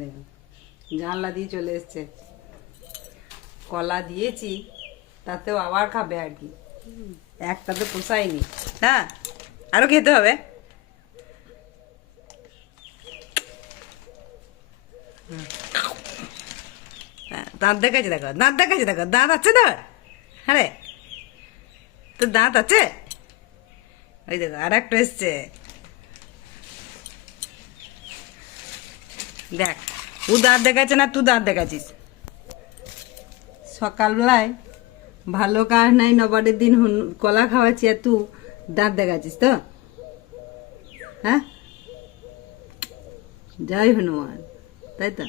দেখুন জানলা দিয়ে চলে এসছে। কলা দিয়েছি তাতেও আবার খাবে আর কি, একটা তো পোষায়নি। হ্যাঁ, আরো খেতে হবে। দাঁত দেখাচ্ছে, দেখো দাঁত দেখাচ্ছে, দেখো দাঁত আছে তো। হ্যাঁ রে, তোর দাঁত আছে। ওই দেখো আর একটা এসছে, দেখ। ও দাঁত দেখাচ্ছে না, তুই দাঁত দেখাচ্ছিস। সকালবেলায় ভালো কাজ নাই, নবারের দিন কলা খাওয়াচ্ছি আর তুই দাঁত দেখাচ্ছিস তো। হ্যাঁ, জয় হনুমান, তাই তো।